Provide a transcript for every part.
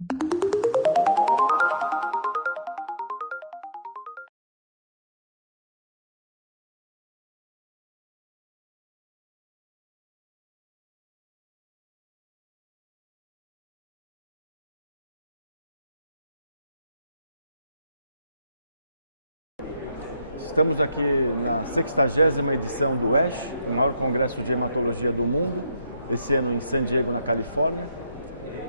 Estamos aqui na 60ª edição do ESH, o maior congresso de hematologia do mundo, esse ano em San Diego, na Califórnia.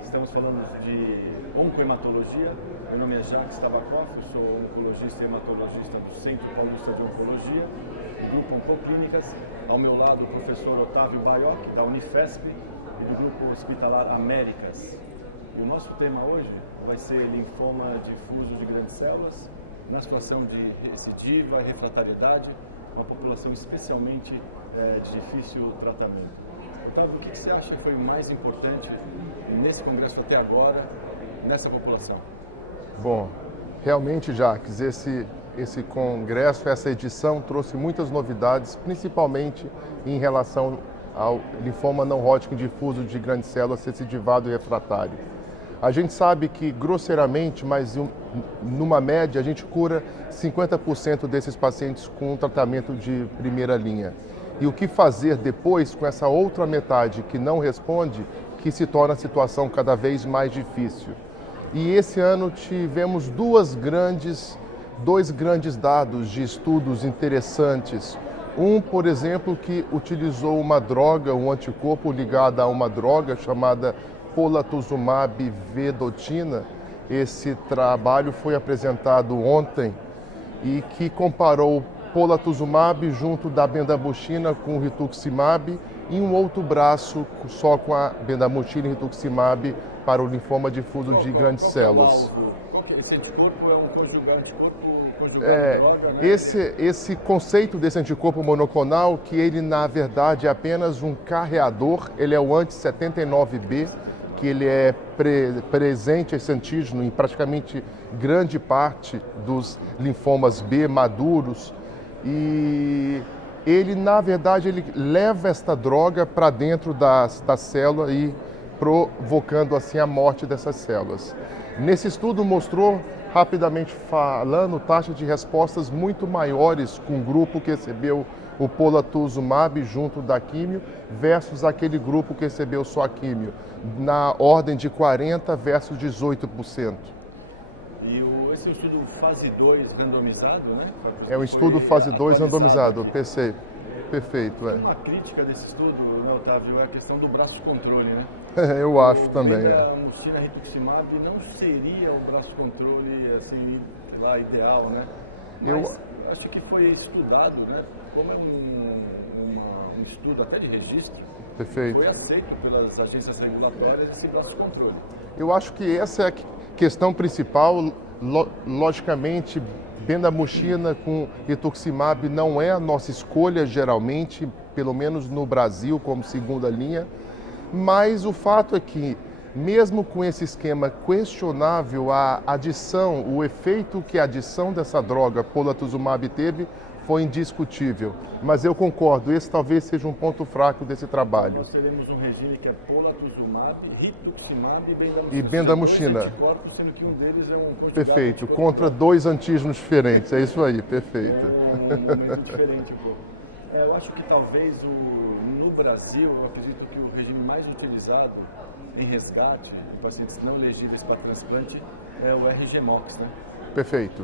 Estamos falando de oncohematologia. Meu nome é Jacques Tabakoff, eu sou oncologista e hematologista do Centro Paulista de Oncologia, do Grupo Oncoclínicas. Ao meu lado, o professor Otávio Baiocchi, da Unifesp, e do Grupo Hospitalar Américas. E o nosso tema hoje vai ser linfoma difuso de grandes células, na situação de recidiva, refratariedade, uma população especialmente de difícil tratamento. Otávio, o que você acha que foi mais importante nesse congresso até agora, nessa população? Bom, realmente, Jacques, esse congresso, essa edição trouxe muitas novidades, principalmente em relação ao linfoma não Hodgkin difuso de grandes células recidivado e refratário. A gente sabe que, grosseiramente, mas numa média, a gente cura 50% desses pacientes com um tratamento de primeira linha. E o que fazer depois com essa outra metade que não responde, que se torna a situação cada vez mais difícil. E esse ano tivemos dois grandes dados de estudos interessantes. Um, por exemplo, que utilizou uma droga, um anticorpo ligado a uma droga chamada polatuzumab vedotina. Esse trabalho foi apresentado ontem e que comparou polatuzumab junto da bendabutina com o rituximab e um outro braço só com a bendabutina e rituximab para o linfoma difuso de grandes células. Esse anticorpo é um anticorpo conjugado droga, né? Esse conceito desse anticorpo monoclonal, que ele na verdade é apenas um carreador, ele é o anti-79B, que ele é presente, esse antígeno, em praticamente grande parte dos linfomas B maduros, e ele, na verdade, ele leva esta droga para dentro da célula e provocando assim a morte dessas células. Nesse estudo mostrou, rapidamente falando, taxas de respostas muito maiores com o grupo que recebeu o polatuzumab junto da químio versus aquele grupo que recebeu só a químio, na ordem de 40% versus 18%. E esse estudo fase 2 randomizado, né? É um estudo fase 2 randomizado, perfeito. Uma crítica desse estudo, né, Otávio, é a questão do braço de controle, né? Eu acho também. A bendabutina rituximab não seria o braço de controle, assim, sei lá, ideal, né? Mas eu acho que foi estudado, né? Como é um estudo até de registro, perfeito, foi aceito pelas agências regulatórias esse braço de controle. Eu acho que essa é a questão principal. Logicamente, bendabutina com rituximab não é a nossa escolha geralmente, pelo menos no Brasil, como segunda linha, mas o fato é que, mesmo com esse esquema questionável, a adição, o efeito que a adição dessa droga, polatuzumab, teve, foi indiscutível. Mas eu concordo, esse talvez seja um ponto fraco desse trabalho. Nós teremos um regime que é polatuzumab, rituximab e bendabutina. Anticorpos, sendo que um deles é um conjugado. Perfeito, contra dois antígenos diferentes, é isso aí, perfeito. É um momento diferente um pouco. Eu acho que talvez no Brasil, eu acredito que o regime mais utilizado em resgate de pacientes não elegíveis para transplante é o RGMOX, né? Perfeito.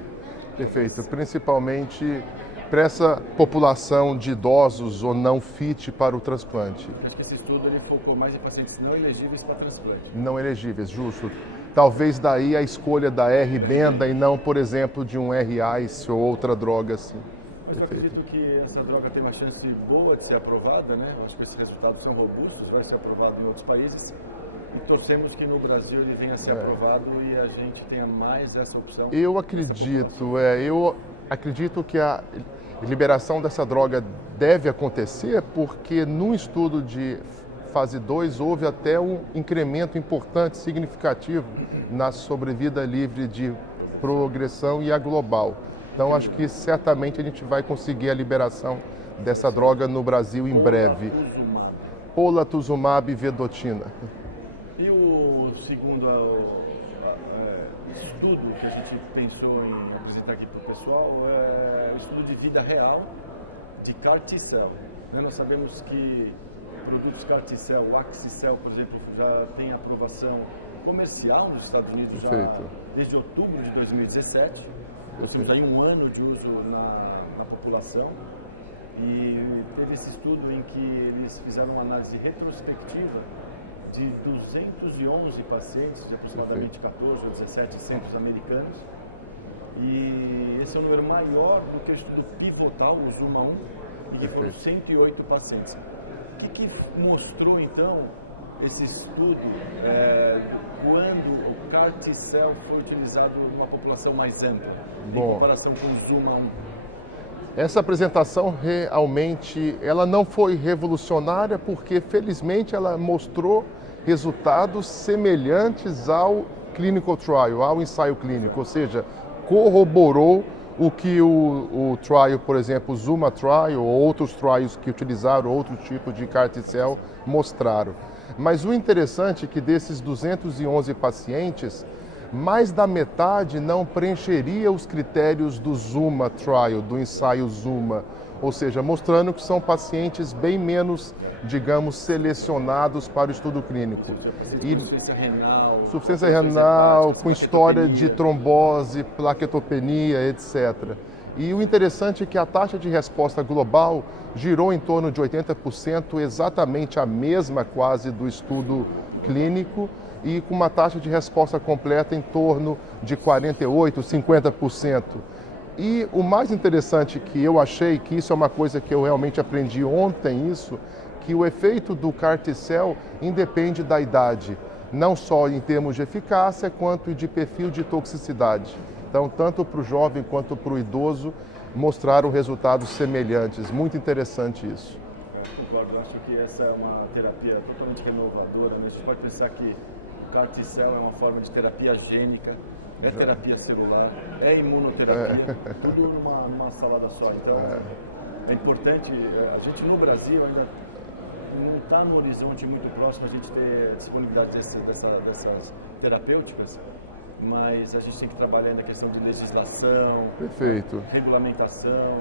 Principalmente para essa população de idosos ou não fit para o transplante. Acho que esse estudo ele focou mais em pacientes não elegíveis para transplante. Não elegíveis, justo. Talvez daí a escolha da R-benda e não, por exemplo, de um R-ICE ou outra droga assim. Mas eu acredito que essa droga tem uma chance boa de ser aprovada, né? Acho que esses resultados são robustos, vai ser aprovado em outros países. E torcemos que no Brasil ele venha a ser aprovado e a gente tenha mais essa opção. Eu acredito que a liberação dessa droga deve acontecer porque num estudo de fase 2 houve até um incremento importante, significativo na sobrevida livre de progressão e a global. Então acho que certamente a gente vai conseguir a liberação dessa droga no Brasil em breve. Polatuzumab vedotina. E o segundo estudo que a gente pensou em apresentar aqui para o pessoal é o estudo de vida real de CAR T-cell. Nós sabemos que produtos CAR T-cell, o Axi-cell, por exemplo, já tem aprovação comercial nos Estados Unidos já desde outubro de 2017. Nós temos aí 1 ano de uso na população. E teve esse estudo em que eles fizeram uma análise retrospectiva de 211 pacientes, de aproximadamente 14 ou 17 centros americanos. E esse é um número maior do que o estudo pivotal, o ZUMA 1, e que foram 108 pacientes. O que mostrou, então, esse estudo quando o CAR T-cell foi utilizado numa população mais ampla, em comparação com o ZUMA 1? Essa apresentação realmente ela não foi revolucionária porque, felizmente, ela mostrou resultados semelhantes ao clinical trial, ao ensaio clínico, ou seja, corroborou o que o trial, por exemplo, o ZUMA trial ou outros trials que utilizaram outro tipo de CAR T-cell mostraram. Mas o interessante é que desses 211 pacientes, mais da metade não preencheria os critérios do ZUMA trial, do ensaio ZUMA, ou seja, mostrando que são pacientes bem menos, digamos, selecionados para o estudo clínico. Insuficiência renal, com história de trombose, plaquetopenia, etc. E o interessante é que a taxa de resposta global girou em torno de 80%, exatamente a mesma quase do estudo clínico, e com uma taxa de resposta completa em torno de 48%, 50%. E o mais interessante que eu achei, que isso é uma coisa que eu realmente aprendi ontem, que o efeito do CAR T-cell independe da idade, não só em termos de eficácia, quanto de perfil de toxicidade. Então, tanto para o jovem quanto para o idoso, mostraram resultados semelhantes. Muito interessante isso. Concordo, acho que essa é uma terapia totalmente renovadora. A gente pode pensar que o CAR T-cell é uma forma de terapia gênica, é terapia celular, é imunoterapia, tudo numa salada só. Então, é importante, a gente no Brasil ainda não está no horizonte muito próximo a gente ter disponibilidade dessas terapêuticas, mas a gente tem que trabalhar na questão de legislação, regulamentação.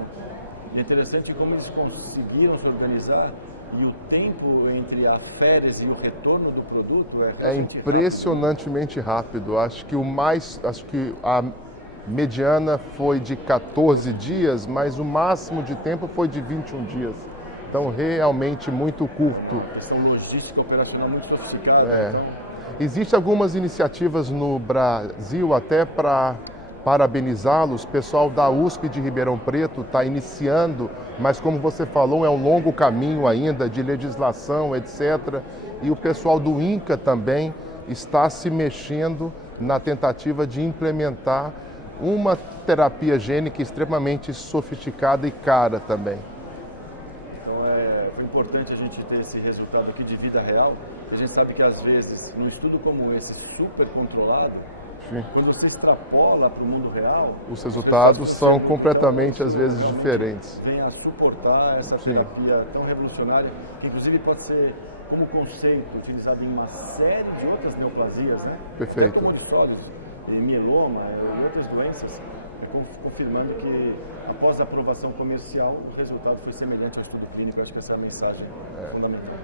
E é interessante como eles conseguiram se organizar e o tempo entre a férias e o retorno do produto é impressionantemente rápido. Acho que a mediana foi de 14 dias, mas o máximo de tempo foi de 21 dias. Então, realmente muito curto. Questão logística operacional muito sofisticada. Então... Existem algumas iniciativas no Brasil até para parabenizá-los. O pessoal da USP de Ribeirão Preto está iniciando, mas como você falou, é um longo caminho ainda de legislação, etc. E o pessoal do INCA também está se mexendo na tentativa de implementar uma terapia gênica extremamente sofisticada e cara também. Foi importante a gente ter esse resultado aqui de vida real. A gente sabe que às vezes, num estudo como esse, super controlado, quando você extrapola para o mundo real, os resultados são completamente, às vezes, diferentes. Vem a suportar essa terapia tão revolucionária, que inclusive pode ser, como conceito, utilizado em uma série de outras neoplasias, né? Perfeito. Como de mieloma e outras doenças, confirmando que após a aprovação comercial, o resultado foi semelhante ao estudo clínico. Eu acho que essa é a mensagem fundamental.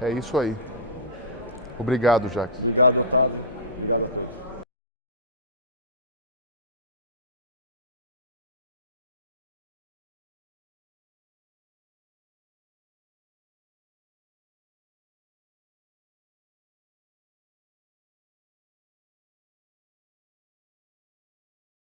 É isso aí. Obrigado, Jacques. Obrigado, Otávio. Obrigado a todos.